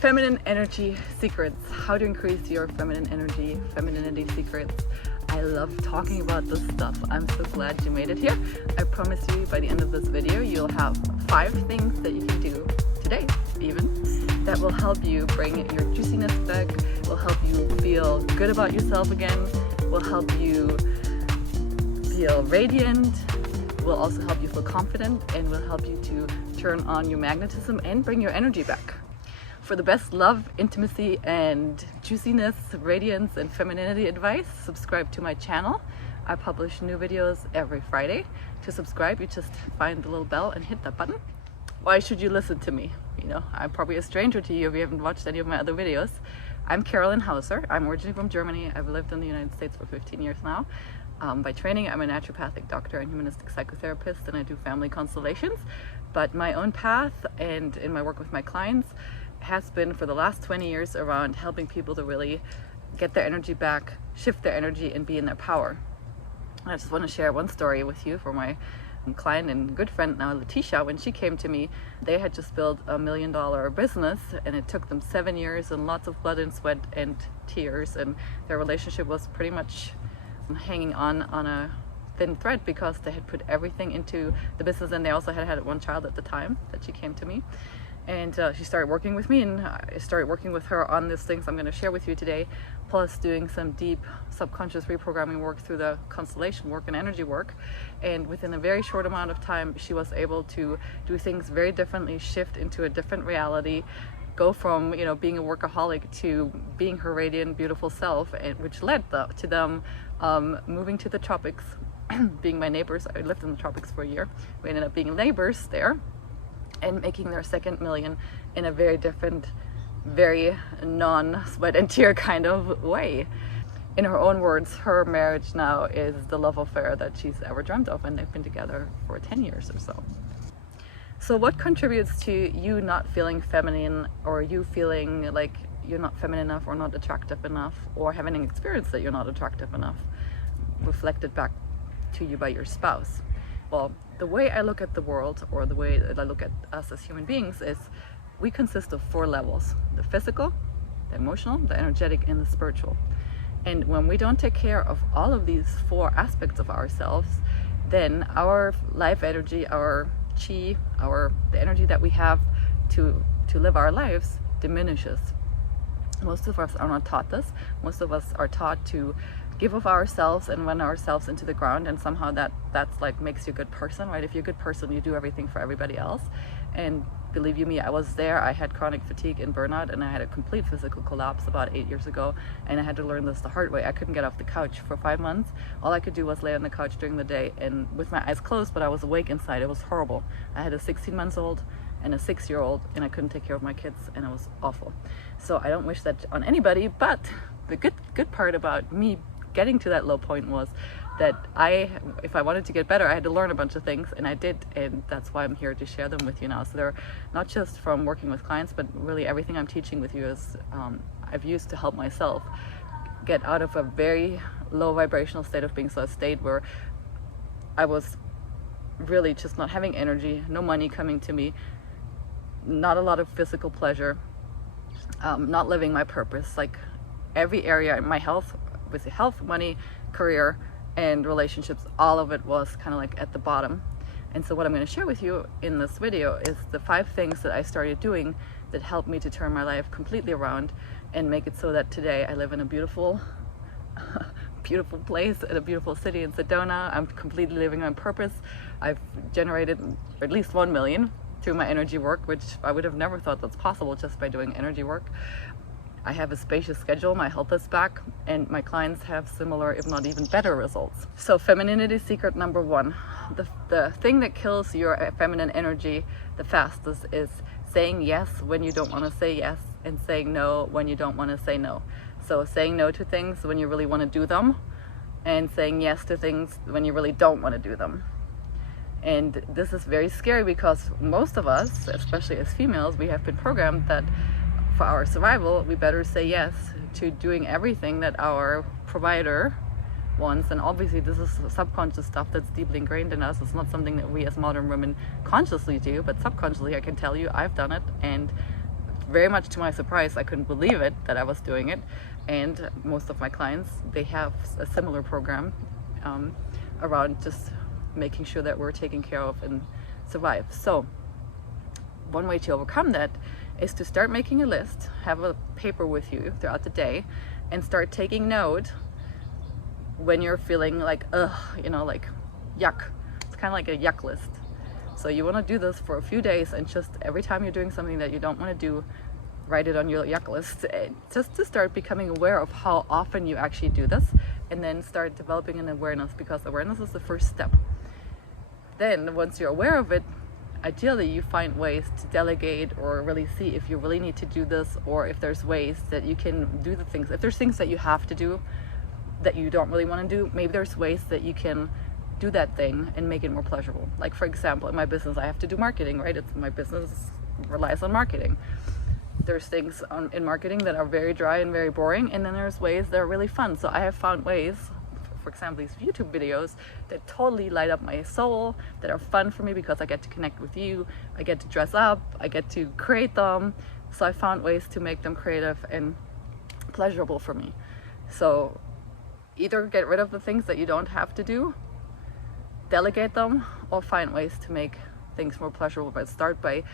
Feminine energy secrets, how to increase your feminine energy, femininity secrets. I love talking about this stuff. I'm so glad you made it here. I promise you by the end of this video you'll have 5 things that you can do today even that will help you bring your juiciness back, will help you feel good about yourself again, will help you feel radiant, will also help you feel confident, and will help you to turn on your magnetism and bring your energy back. For the best love, intimacy, and juiciness, radiance, and femininity advice, subscribe to my channel. I publish new videos every Friday. To subscribe, you just find the little bell and hit that button. Why should you listen to me? You know, I'm probably a stranger to you if you haven't watched any of my other videos. I'm Carolin Hauser. I'm originally from Germany. I've lived in the United States for 15 years now. By training, I'm a naturopathic doctor and humanistic psychotherapist, and I do family constellations. But my own path and in my work with my clients has been for the last 20 years around helping people to really get their energy back, shift their energy, and be in their power. I just want to share one story with you for my client and good friend now, Letitia. When she came to me, they had just built $1 million business, and it took them 7 years and lots of blood and sweat and tears, and their relationship was pretty much hanging on a thin thread because they had put everything into the business, and they also had one child at the time that she came to me. And she started working with me, and I started working with her on these things I'm going to share with you today, plus doing some deep subconscious reprogramming work through the constellation work and energy work. And within a very short amount of time, she was able to do things very differently, shift into a different reality, go from, you know, being a workaholic to being her radiant, beautiful self, and which led to them moving to the tropics, being my neighbors. I lived in the tropics for a year. We ended up being neighbors there, and making their second million in a very different, very non-sweat and tear kind of way. In her own words, her marriage now is the love affair that she's ever dreamt of, and they've been together for 10 years or so. So what contributes to you not feeling feminine, or you feeling like you're not feminine enough or not attractive enough, or having an experience that you're not attractive enough, reflected back to you by your spouse? Well, the way I look at the world, or the way that I look at us as human beings, is we consist of 4 levels: the physical, the emotional, the energetic, and the spiritual. And when we don't take care of all of these 4 aspects of ourselves, then our life energy, our chi, the energy that we have to live our lives diminishes. Most of us are not taught this. Most of us are taught to give of ourselves and run ourselves into the ground, and somehow that's like makes you a good person, right? If you're a good person, you do everything for everybody else. And believe you me, I was there. I had chronic fatigue and burnout, and I had a complete physical collapse about 8 years ago, and I had to learn this the hard way. I couldn't get off the couch for 5 months. All I could do was lay on the couch during the day and with my eyes closed, but I was awake inside. It was horrible. I had a 16-month-old and a 6-year-old, and I couldn't take care of my kids, and it was awful. So I don't wish that on anybody, but the good part about me getting to that low point was that if I wanted to get better, I had to learn a bunch of things, and I did, and that's why I'm here to share them with you now. So they're not just from working with clients, but really everything I'm teaching with you is I've used to help myself get out of a very low vibrational state of being, so a state where I was really just not having energy, no money coming to me, not a lot of physical pleasure, not living my purpose. Like every area in my health, with the health, money, career, and relationships, all of it was kind of like at the bottom. And so what I'm going to share with you in this video is the 5 things that I started doing that helped me to turn my life completely around and make it so that today I live in a beautiful beautiful place in a beautiful city in Sedona. I'm completely living on purpose. I've generated at least 1 million through my energy work, which I would have never thought that's possible just by doing energy work. I have a spacious schedule, my health is back, and my clients have similar, if not even better results. So femininity secret number 1, the thing that kills your feminine energy the fastest is saying yes when you don't want to say yes, and saying no when you don't want to say no. So saying no to things when you really want to do them, and saying yes to things when you really don't want to do them. And this is very scary because most of us, especially as females, we have been programmed that for our survival, we better say yes to doing everything that our provider wants. And obviously this is subconscious stuff that's deeply ingrained in us. It's not something that we as modern women consciously do, but subconsciously, I can tell you, I've done it, and very much to my surprise, I couldn't believe it that I was doing it. And most of my clients, they have a similar program around just making sure that we're taken care of and survive. So one way to overcome that is to start making a list, have a paper with you throughout the day, and start taking note when you're feeling like, like yuck. It's kind of like a yuck list. So you want to do this for a few days, and just every time you're doing something that you don't want to do, write it on your yuck list, just to start becoming aware of how often you actually do this, and then start developing an awareness, because awareness is the first step. Then once you're aware of it, ideally you find ways to delegate, or really see if you really need to do this, or if there's ways that you can do the things. If there's things that you have to do that you don't really want to do, maybe there's ways that you can do that thing and make it more pleasurable. Like, for example, in my business, I have to do marketing, right? My business relies on marketing. There's things in marketing that are very dry and very boring, and then there's ways that are really fun. So I have found ways, for example, these YouTube videos that totally light up my soul, that are fun for me because I get to connect with you, I get to dress up, I get to create them. So I found ways to make them creative and pleasurable for me. So either get rid of the things that you don't have to do, delegate them, or find ways to make things more pleasurable. But start by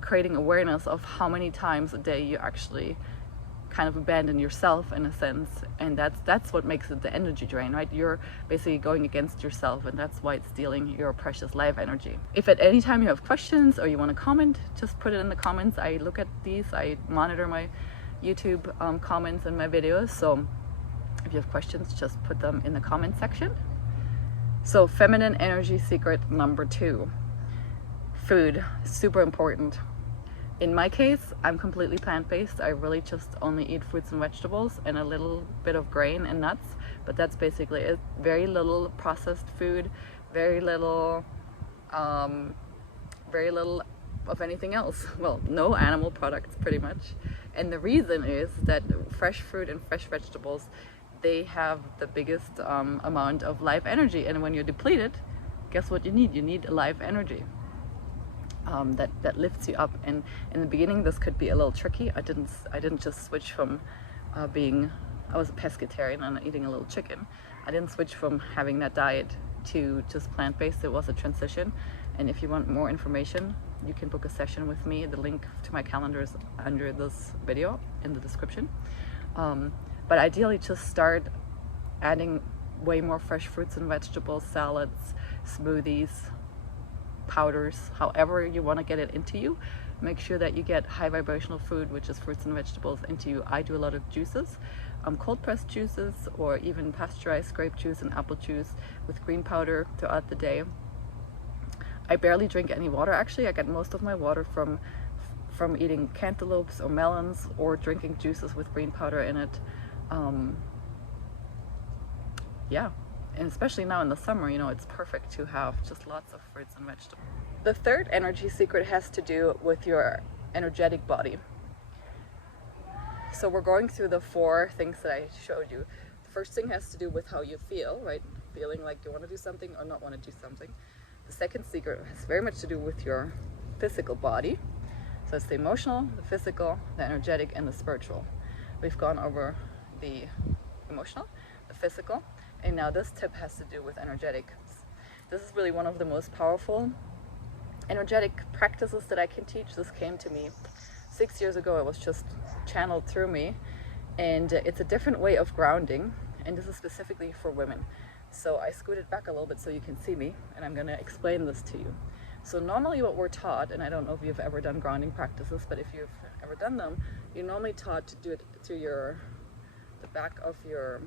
creating awareness of how many times a day you actually kind of abandon yourself, in a sense, and that's what makes it the energy drain, right? You're basically going against yourself, and that's why it's stealing your precious life energy. If at any time you have questions or you want to comment, just put it in the comments. I look at these, I monitor my YouTube comments and my videos, so if you have questions, just put them in the comment section. So feminine energy secret number 2, food, super important. In my case, I'm completely plant-based. I really just only eat fruits and vegetables and a little bit of grain and nuts, but that's basically it. Very little processed food, very little of anything else. Well, no animal products, pretty much. And the reason is that fresh fruit and fresh vegetables, they have the biggest amount of life energy, and when you're depleted, guess what you need? You need life energy. That lifts you up. And in the beginning, this could be a little tricky. I didn't just switch from I was a pescatarian and eating a little chicken. I didn't switch from having that diet to just plant-based. It was a transition. And if you want more information, you can book a session with me. The link to my calendar is under this video in the description. But ideally, just start adding way more fresh fruits and vegetables, salads, smoothies, powders, however you want to get it into you. Make sure that you get high vibrational food, which is fruits and vegetables, into you. I do a lot of juices, cold pressed juices, or even pasteurized grape juice and apple juice with green powder throughout the day. I barely drink any water, actually. I get most of my water from eating cantaloupes or melons, or drinking juices with green powder in it. Yeah. And especially now in the summer, it's perfect to have just lots of fruits and vegetables. The third energy secret has to do with your energetic body. So we're going through the 4 things that I showed you. The first thing has to do with how you feel, right? Feeling like you want to do something or not want to do something. The second secret has very much to do with your physical body. So it's the emotional, the physical, the energetic, and the spiritual. We've gone over the emotional, the physical, and now this tip has to do with energetic. This is really one of the most powerful energetic practices that I can teach. This came to me 6 years ago. It was just channeled through me, and it's a different way of grounding, and this is specifically for women. So I scooted back a little bit so you can see me, and I'm going to explain this to you. So normally what we're taught, and I don't know if you've ever done grounding practices, but if you've ever done them, you're normally taught to do it through the back of your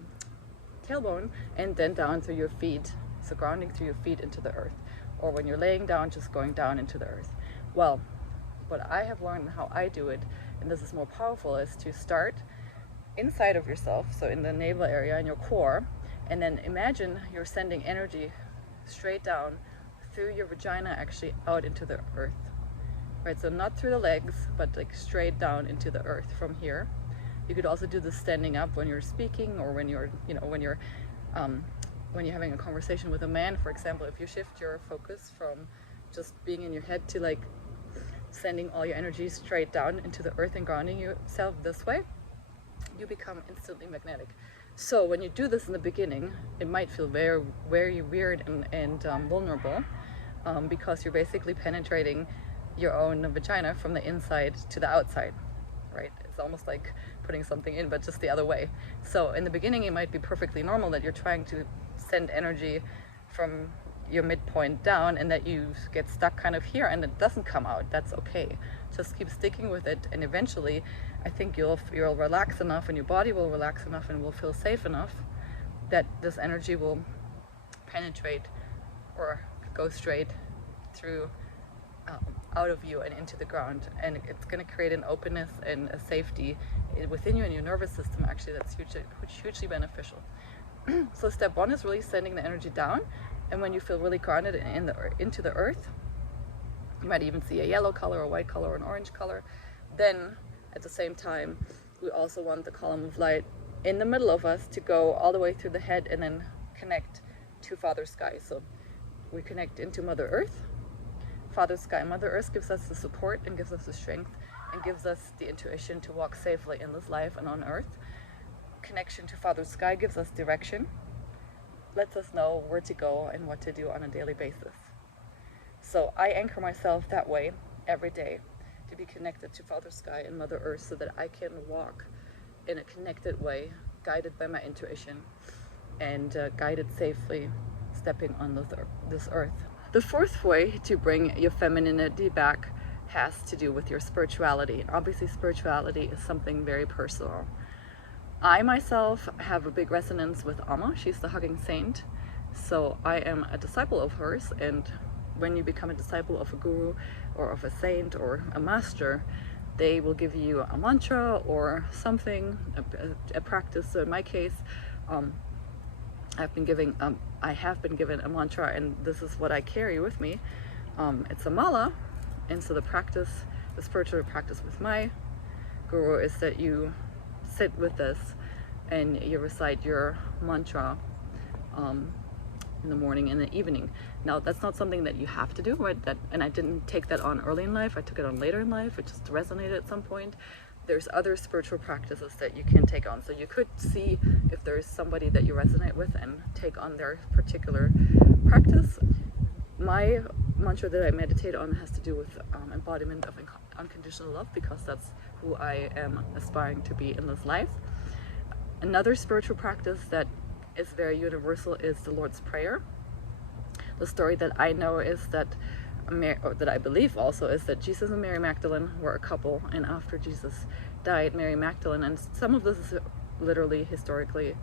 tailbone and then down through your feet. So grounding through your feet into the earth, or when you're laying down, just going down into the earth. Well, what I have learned and how I do it, and this is more powerful, is to start inside of yourself, so in the navel area, in your core, and then imagine you're sending energy straight down through your vagina, actually out into the earth, right? So not through the legs, but like straight down into the earth from here. You could also do this standing up when you're speaking, or when you're having a conversation with a man, for example. If you shift your focus from just being in your head to like sending all your energy straight down into the earth and grounding yourself this way, you become instantly magnetic. So when you do this in the beginning, it might feel very, very weird and vulnerable, because you're basically penetrating your own vagina from the inside to the outside, right? It's almost like putting something in, but just the other way. So in the beginning, it might be perfectly normal that you're trying to send energy from your midpoint down and that you get stuck kind of here and it doesn't come out. That's okay. Just keep sticking with it, and eventually I think you'll relax enough and your body will relax enough and will feel safe enough that this energy will penetrate or go straight through out of you and into the ground, and it's going to create an openness and a safety within you and your nervous system, actually, that's hugely beneficial. So step one is really sending the energy down, and when you feel really grounded into the earth, you might even see a yellow color, a white color, or an orange color. Then at the same time, we also want the column of light in the middle of us to go all the way through the head and then connect to Father Sky. So we connect into Mother Earth. Father Sky, Mother Earth gives us the support and gives us the strength and gives us the intuition to walk safely in this life and on Earth. Connection to Father Sky gives us direction, lets us know where to go and what to do on a daily basis. So I anchor myself that way every day, to be connected to Father Sky and Mother Earth, so that I can walk in a connected way, guided by my intuition and guided safely, stepping on this earth. The fourth way to bring your femininity back has to do with your spirituality. Obviously, spirituality is something very personal. I myself have a big resonance with Amma. She's the hugging saint. So I am a disciple of hers, and when you become a disciple of a guru or of a saint or a master, they will give you a mantra or something, a practice. So in my case, I have been given a mantra, and this is what I carry with me. It's a mala, and so the spiritual practice with my guru is that you sit with this and you recite your mantra in the morning and the evening. Now, that's not something that you have to do, right? And I didn't take that on early in life. I took it on later in life. It just resonated at some point. There's other spiritual practices that you can take on. So you could see if there's somebody that you resonate with and take on their particular practice. My mantra that I meditate on has to do with embodiment of unconditional love, because that's who I am aspiring to be in this life. Another spiritual practice that is very universal is the Lord's Prayer. The story that I know is that that I believe also is that Jesus and Mary Magdalene were a couple, and after Jesus died, Mary Magdalene, and some of this is literally historically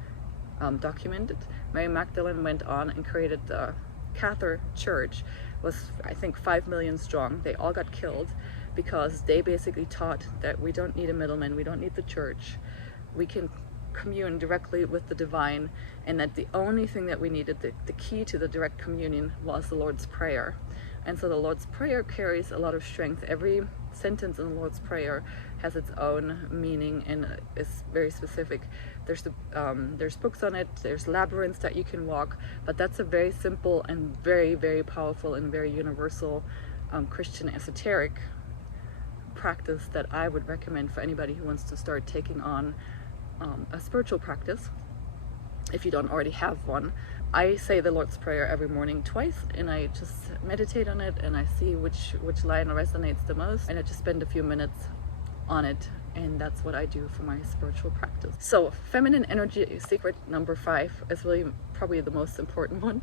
documented, Mary Magdalene went on and created the Catholic Church, was I think 5 million strong. They all got killed because they basically taught that we don't need a middleman, we don't need the church, we can commune directly with the divine, and that the only thing that we needed, the key to the direct communion, was the Lord's Prayer. And so the Lord's Prayer carries a lot of strength. Every sentence in the Lord's Prayer has its own meaning and is very specific. There's books on it, there's labyrinths that you can walk, but that's a very simple and very, very powerful and very universal Christian esoteric practice that I would recommend for anybody who wants to start taking on a spiritual practice, if you don't already have one. I say the Lord's Prayer every morning twice, and I just meditate on it, and I see which line resonates the most, and I just spend a few minutes on it, and that's what I do for my spiritual practice. So feminine energy secret number 5 is really probably the most important one.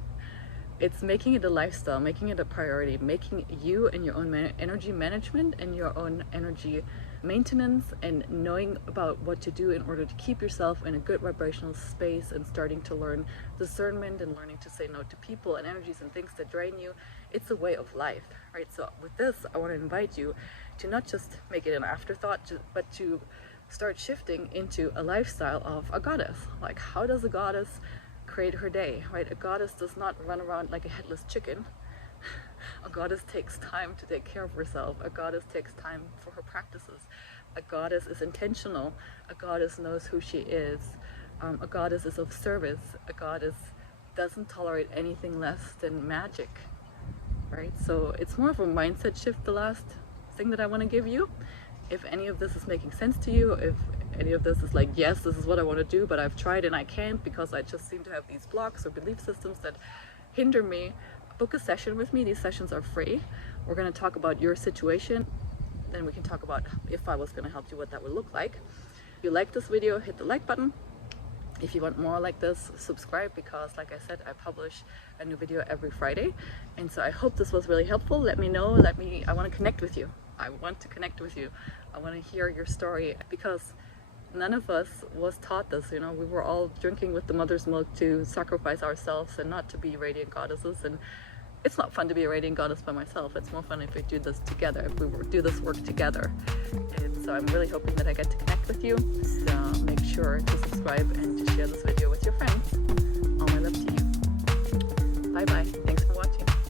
It's making it a lifestyle, making it a priority, making you and your own energy management and your own energy maintenance, and knowing about what to do in order to keep yourself in a good vibrational space, and starting to learn discernment and learning to say no to people and energies and things that drain you. It's a way of life, right? So with this, I want to invite you to not just make it an afterthought, but to start shifting into a lifestyle of a goddess. Like, how does a goddess create her day, right? A goddess does not run around like a headless chicken. A goddess takes time to take care of herself. A goddess takes time for her practices. A goddess is intentional. A goddess knows who she is. A goddess is of service. A goddess doesn't tolerate anything less than magic, right? So it's more of a mindset shift the last thing that I want to give you. If any of this is making sense to you, if any of this is like, yes, this is what I want to do, but I've tried and I can't because I just seem to have these blocks or belief systems that hinder me, book a session with me. These sessions are free. We're going to talk about your situation. Then we can talk about if I was going to help you, what that would look like. If you like this video, hit the like button. If you want more like this, subscribe, because like I said, I publish a new video every Friday. And so I hope this was really helpful. Let me know. I want to connect with you. I want to connect with you. I want to hear your story, because none of us was taught this. You know, we were all drinking with the mother's milk to sacrifice ourselves and not to be radiant goddesses. And it's not fun to be a radiant goddess by myself. It's more fun if we do this together, if we do this work together. And so I'm really hoping that I get to connect with you. So make sure to subscribe and to share this video with your friends. All my love to you. Bye bye. Thanks